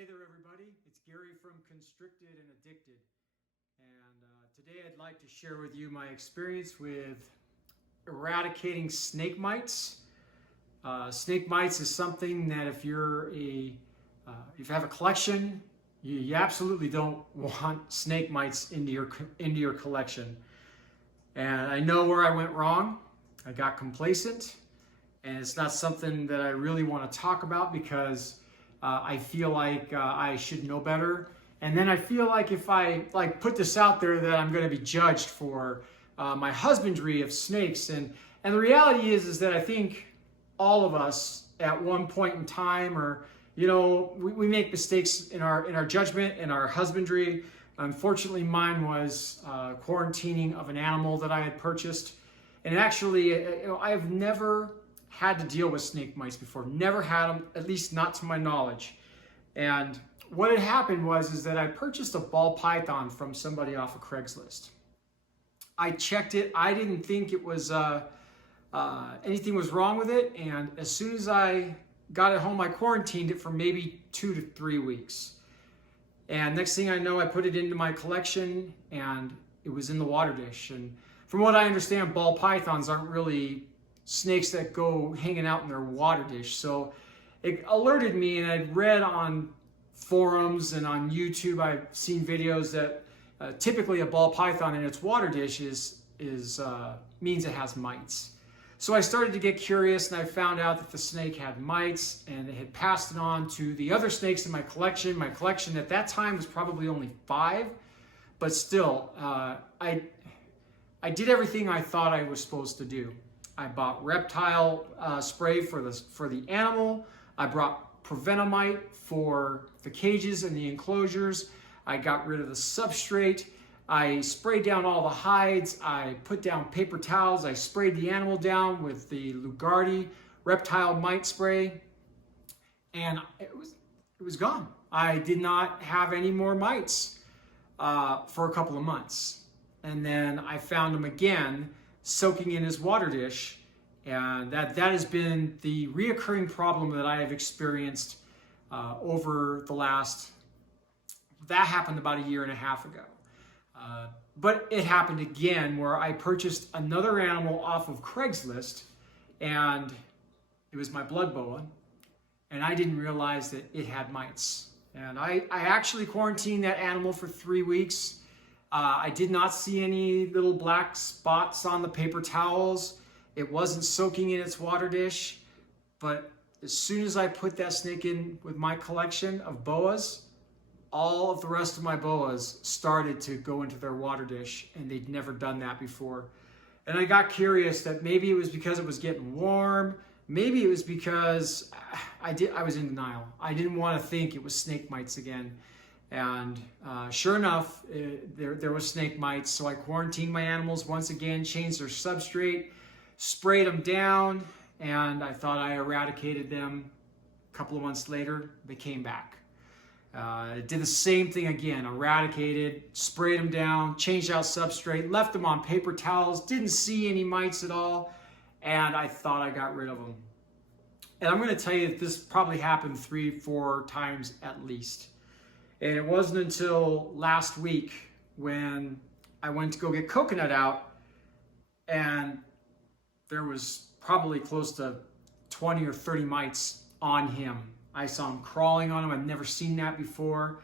Hey there, everybody. It's Gary from Constricted and Addicted. And today I'd like to share with you my experience with eradicating snake mites. Snake mites is something that if you have a collection, you absolutely don't want snake mites into your collection. And I know where I went wrong. I got complacent, and it's not something that I really want to talk about because I feel like I should know better. And then I feel like if I put this out there that I'm going to be judged for my husbandry of snakes. And the reality is that I think all of us at one point in time, or we make mistakes in our judgment and our husbandry. Unfortunately, mine was quarantining of an animal that I had purchased. And actually, I've never had to deal with snake mites before. Never had them, at least not to my knowledge. And what had happened was that I purchased a ball python from somebody off of Craigslist. I checked it. I didn't think it was anything was wrong with it. And as soon as I got it home, I quarantined it for maybe 2 to 3 weeks. And next thing I know, I put it into my collection and it was in the water dish. And from what I understand, ball pythons aren't really snakes that go hanging out in their water dish. So it alerted me, and I'd read on forums and on YouTube, I've seen videos that typically a ball python in its water dish means it has mites. So I started to get curious, and I found out that the snake had mites, and it had passed it on to the other snakes in my collection. My collection at that time was probably only 5, but still, I did everything I thought I was supposed to do. I bought reptile spray for the animal. I brought prevenamite for the cages and the enclosures. I got rid of the substrate. I sprayed down all the hides. I put down paper towels. I sprayed the animal down with the Lugardi reptile mite spray, and it was gone. I did not have any more mites for a couple of months, and then I found them again soaking in his water dish, and that has been the reoccurring problem that I have experienced over the last. That happened about 1.5 years ago. But it happened again where I purchased another animal off of Craigslist, and it was my blood boa, and I didn't realize that it had mites. And I actually quarantined that animal for 3 weeks. I did not see any little black spots on the paper towels. It wasn't soaking in its water dish. But as soon as I put that snake in with my collection of boas, all of the rest of my boas started to go into their water dish, and they'd never done that before. And I got curious that maybe it was because it was getting warm. Maybe it was because I was in denial. I didn't want to think it was snake mites again. And sure enough, there was snake mites. So I quarantined my animals once again, changed their substrate, sprayed them down, and I thought I eradicated them. A couple of months later, they came back. Did the same thing again, eradicated, sprayed them down, changed out substrate, left them on paper towels, didn't see any mites at all, and I thought I got rid of them. And I'm going to tell you that this probably happened 3-4 times at least. And it wasn't until last week when I went to go get coconut out, and there was probably close to 20 or 30 mites on him. I saw him crawling on him. I've never seen that before.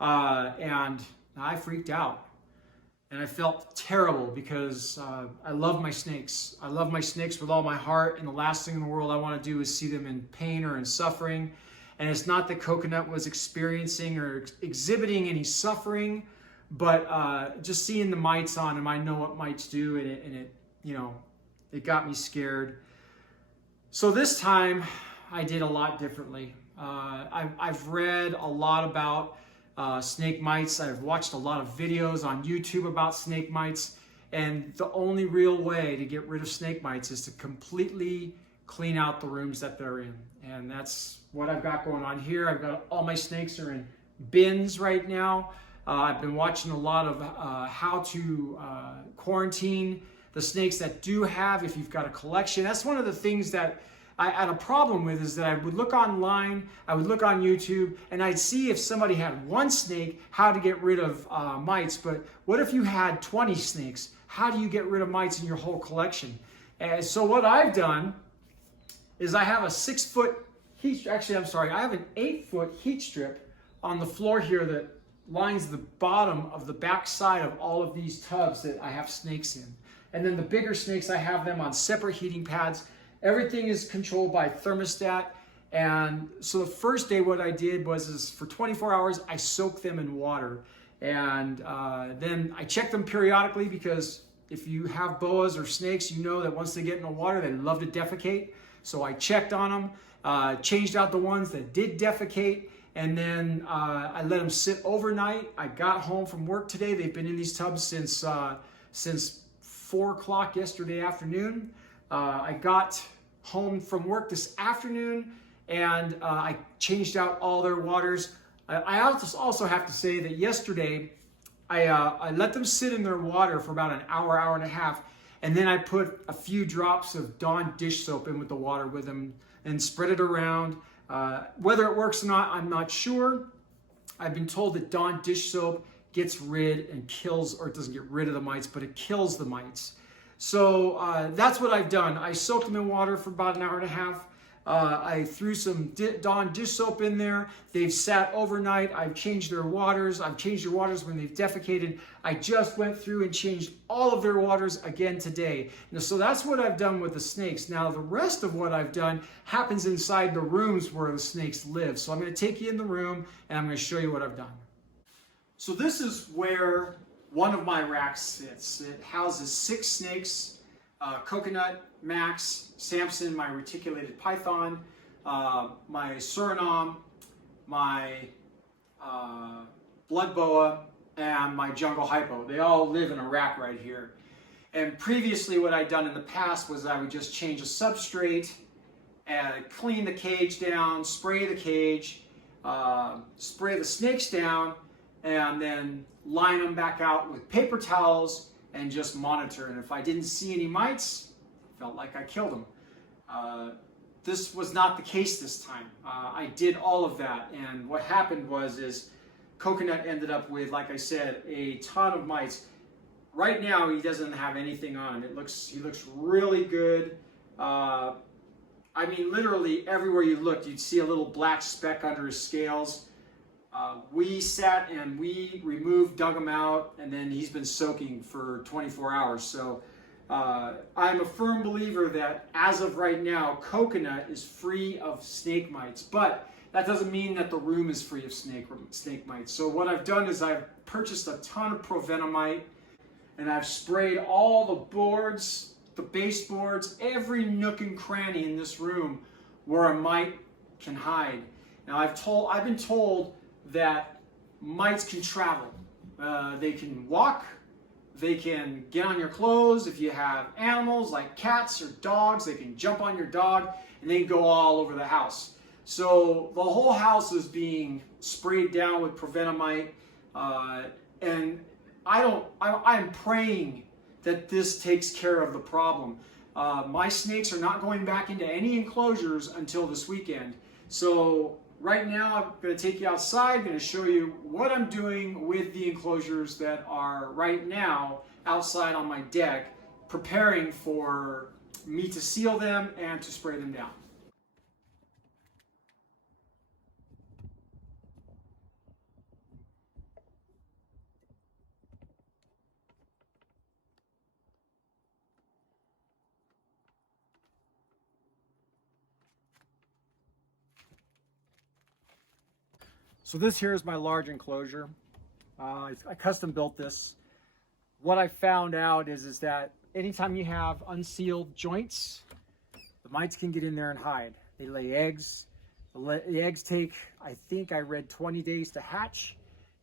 And I freaked out. And I felt terrible because I love my snakes. I love my snakes with all my heart. And the last thing in the world I want to do is see them in pain or in suffering. And it's not that Coconut was experiencing or exhibiting any suffering, but just seeing the mites on him, I know what mites do, and it got me scared. So this time, I did a lot differently. I've read a lot about snake mites. I've watched a lot of videos on YouTube about snake mites, and the only real way to get rid of snake mites is to completely clean out the rooms that they're in. And that's what I've got going on here. I've got all my snakes are in bins right now. I've been watching a lot of how to quarantine the snakes that do have, if you've got a collection. That's one of the things that I had a problem with is that I would look online, I would look on YouTube, and I'd see if somebody had one snake, how to get rid of mites. But what if you had 20 snakes? How do you get rid of mites in your whole collection? And so what I've done is I have a 6-foot heat, actually I'm sorry, I have an 8-foot heat strip on the floor here that lines the bottom of the back side of all of these tubs that I have snakes in. And then the bigger snakes, I have them on separate heating pads. Everything is controlled by thermostat. And so the first day what I did was for 24 hours, I soaked them in water. And then I check them periodically, because if you have boas or snakes, you know that once they get in the water, they love to defecate. So I checked on them, changed out the ones that did defecate, and then I let them sit overnight. I got home from work today. They've been in these tubs since 4 o'clock yesterday afternoon. I got home from work this afternoon, and I changed out all their waters. I also have to say that yesterday I let them sit in their water for about an hour, hour and a half, and then I put a few drops of Dawn dish soap in with the water with them and spread it around. Whether it works or not, I'm not sure. I've been told that Dawn dish soap gets rid and kills, or it doesn't get rid of the mites, but it kills the mites. So that's what I've done. I soaked them in water for about an hour and a half. I threw some Dawn dish soap in there. They've sat overnight. I've changed their waters. I've changed their waters when they've defecated. I just went through and changed all of their waters again today. Now, so that's what I've done with the snakes. Now, the rest of what I've done happens inside the rooms where the snakes live. So I'm going to take you in the room, and I'm going to show you what I've done. So this is where one of my racks sits. It houses 6 snakes. Coconut, Max, Samson, my reticulated python, my Suriname, my blood boa, and my jungle hypo. They all live in a rack right here. And previously what I'd done in the past was I would just change a substrate and clean the cage down, spray the cage, spray the snakes down, and then line them back out with paper towels and just monitor. And if I didn't see any mites, felt like I killed them. This was not the case this time. I did all of that, and what happened was Coconut ended up with, like I said, a ton of mites. Right now he doesn't have anything on him. He looks really good. I mean, literally everywhere you looked, you'd see a little black speck under his scales. We sat and we removed, dug him out, and then he's been soaking for 24 hours. So I'm a firm believer that as of right now, Coconut is free of snake mites. But that doesn't mean that the room is free of snake mites. So what I've done is I've purchased a ton of provenamite, and I've sprayed all the boards, the baseboards, every nook and cranny in this room where a mite can hide. Now I've been told that mites can travel. They can walk, they can get on your clothes. If you have animals like cats or dogs, they can jump on your dog and they can go all over the house. So the whole house is being sprayed down with provenamite, and I'm praying that this takes care of the problem. My snakes are not going back into any enclosures until this weekend. So right now I'm going to take you outside, I'm going to show you what I'm doing with the enclosures that are right now outside on my deck, preparing for me to seal them and to spray them down. So this here is my large enclosure. I custom built this. What I found out is that anytime you have unsealed joints, the mites can get in there and hide. They lay eggs. The eggs take, I think I read 20 days to hatch.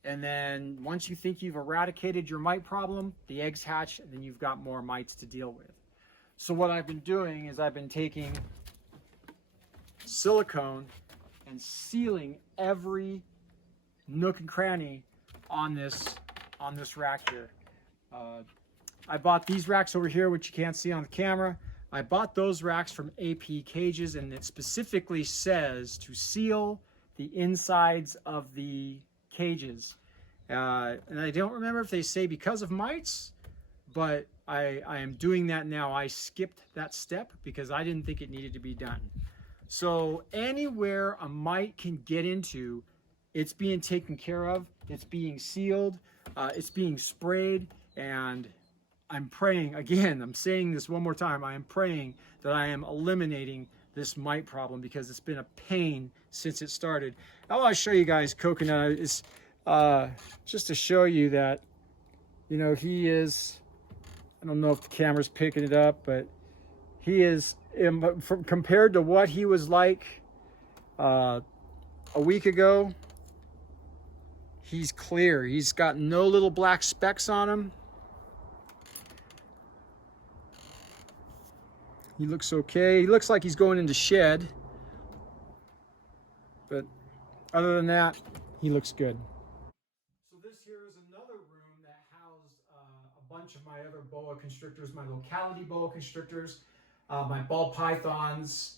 And then once you think you've eradicated your mite problem, the eggs hatch, and then you've got more mites to deal with. So what I've been doing is I've been taking silicone and sealing every nook and cranny on this rack here. I bought these racks over here, which you can't see on the camera. I bought those racks from AP Cages, and it specifically says to seal the insides of the cages. And I don't remember if they say because of mites, but I am doing that now. I skipped that step because I didn't think it needed to be done. So anywhere a mite can get into, it's being taken care of, it's being sealed, it's being sprayed, and I'm praying, again, I'm saying this one more time, I am praying that I am eliminating this mite problem because it's been a pain since it started. I want to show you guys Coconut. It's just to show you that, you know, he is, I don't know if the camera's picking it up, but he is, compared to what he was like a week ago, he's clear. He's got no little black specks on him. He looks okay. He looks like he's going into shed. But other than that, he looks good. So this here is another room that housed a bunch of my other boa constrictors, my locality boa constrictors, my ball pythons.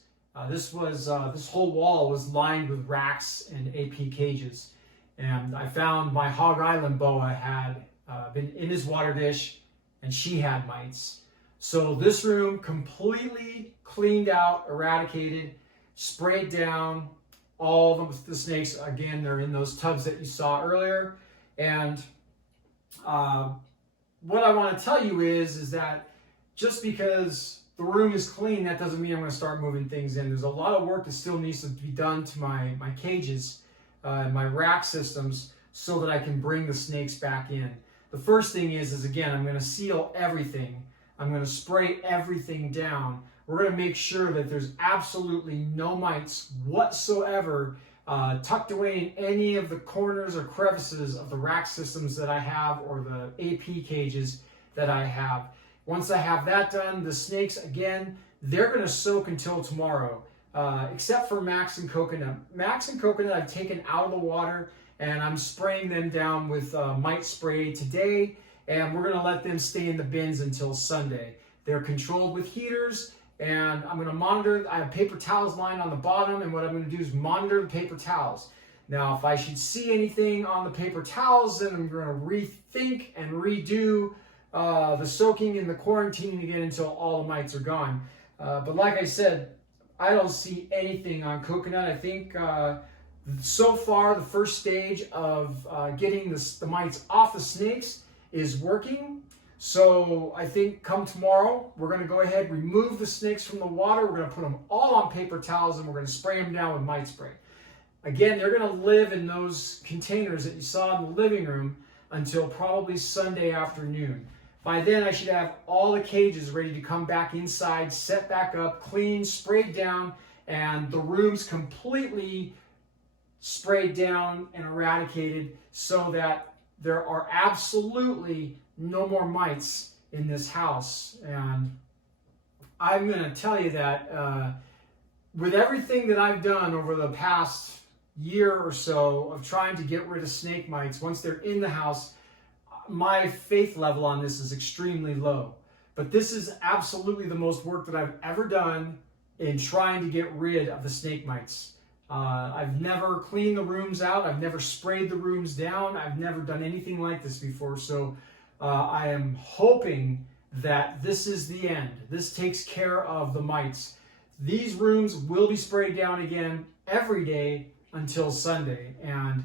This whole wall was lined with racks and AP cages. And I found my Hog Island boa had been in his water dish, and she had mites. So this room completely cleaned out, eradicated, sprayed down all the snakes. Again, they're in those tubs that you saw earlier. And what I want to tell you is that just because the room is clean, that doesn't mean I'm going to start moving things in. There's a lot of work that still needs to be done to my cages, my rack systems, so that I can bring the snakes back in. The first thing is again, I'm going to seal everything. I'm going to spray everything down. We're going to make sure that there's absolutely no mites whatsoever tucked away in any of the corners or crevices of the rack systems that I have or the AP cages that I have. Once I have that done, the snakes, again, they're going to soak until tomorrow, except for Max and Coconut. Max and Coconut I've taken out of the water, and I'm spraying them down with mite spray today. And we're going to let them stay in the bins until Sunday. They're controlled with heaters, and I'm going to monitor. I have paper towels lined on the bottom, and what I'm going to do is monitor the paper towels. Now, if I should see anything on the paper towels, then I'm going to rethink and redo the soaking and the quarantining again until all the mites are gone. But like I said, I don't see anything on Coconut. I think so far the first stage of getting the mites off the snakes is working. So I think come tomorrow, we're going to go ahead, remove the snakes from the water. We're going to put them all on paper towels, and we're going to spray them down with mite spray. Again, they're going to live in those containers that you saw in the living room until probably Sunday afternoon. By then, I should have all the cages ready to come back inside, set back up, clean, sprayed down, and the rooms completely sprayed down and eradicated so that there are absolutely no more mites in this house. And I'm going to tell you that with everything that I've done over the past year or so of trying to get rid of snake mites, once they're in the house, my faith level on this is extremely low. But this is absolutely the most work that I've ever done in trying to get rid of the snake mites. I've never cleaned the rooms out. I've never sprayed the rooms down. I've never done anything like this before. So I am hoping that this is the end. This takes care of the mites. These rooms will be sprayed down again every day until Sunday. And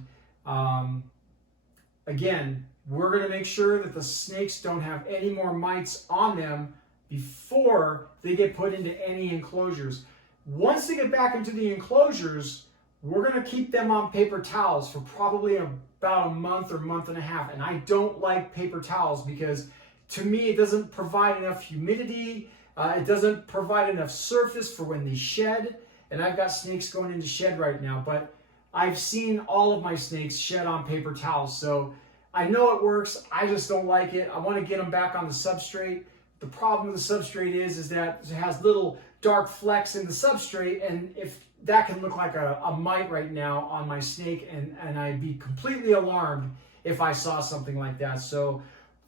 again, we're going to make sure that the snakes don't have any more mites on them before they get put into any enclosures. Once they get back into the enclosures, we're going to keep them on paper towels for probably about a month or month and a half. And I don't like paper towels because to me it doesn't provide enough humidity. It doesn't provide enough surface for when they shed. And I've got snakes going into shed right now, but I've seen all of my snakes shed on paper towels. So I know it works. I just don't like it. I want to get them back on the substrate. The problem with the substrate is that it has little dark flecks in the substrate, and if that can look like a mite right now on my snake, and I'd be completely alarmed if I saw something like that. So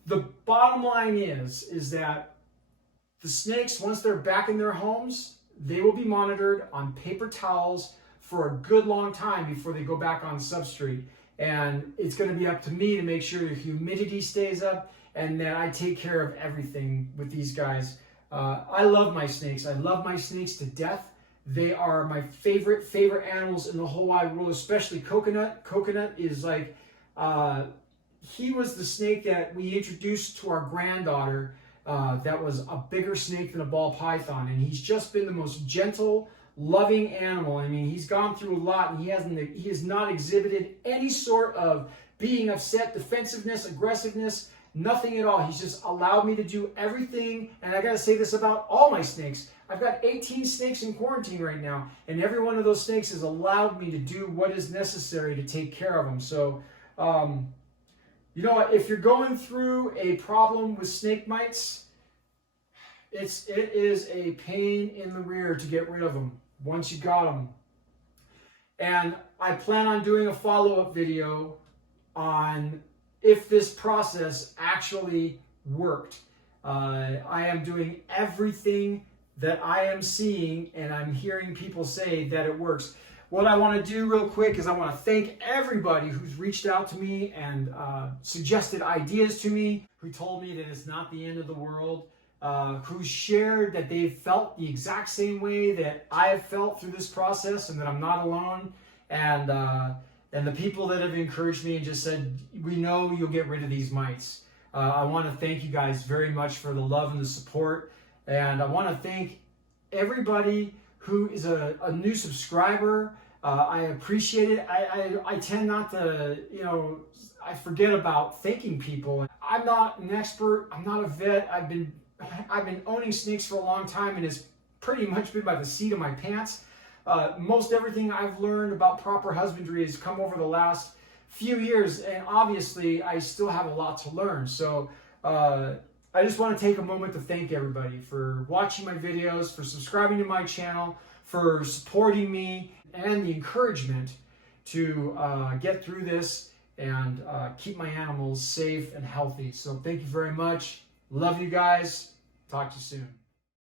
the bottom line is that The snakes, once they're back in their homes, they will be monitored on paper towels for a good long time before they go back on substrate. And it's going to be up to me to make sure the humidity stays up and that I take care of everything with these guys. I love my snakes. I love my snakes to death. They are my favorite animals in the whole wide world, especially Coconut. Coconut is like, he was the snake that we introduced to our granddaughter that was a bigger snake than a ball python. And he's just been the most gentle, loving animal. I mean, he's gone through a lot, and he has not exhibited any sort of being upset, defensiveness, aggressiveness, nothing at all. He's just allowed me to do everything. And I got to say this about all my snakes. I've got 18 snakes in quarantine right now, and every one of those snakes has allowed me to do what is necessary to take care of them. So, you know what? If you're going through a problem with snake mites, it is a pain in the rear to get rid of them once you got them. And I plan on doing a follow-up video on if this process actually worked. I am doing everything that I am seeing, and I'm hearing people say that it works. What I want to do real quick is I want to thank everybody who's reached out to me and suggested ideas to me, who told me that it's not the end of the world, who shared that they felt the exact same way that I have felt through this process and that I'm not alone, and the people that have encouraged me and just said, we know you'll get rid of these mites. I want to thank you guys very much for the love and the support, and I want to thank everybody who is a new subscriber. I appreciate it. I tend not to, I forget about thanking people. I'm not an expert. I'm not a vet. I've been owning snakes for a long time, and it's pretty much been by the seat of my pants. Most everything I've learned about proper husbandry has come over the last few years, and obviously I still have a lot to learn. So I just want to take a moment to thank everybody for watching my videos, for subscribing to my channel, for supporting me, and the encouragement to get through this and keep my animals safe and healthy. So thank you very much. Love you guys. Talk to you soon.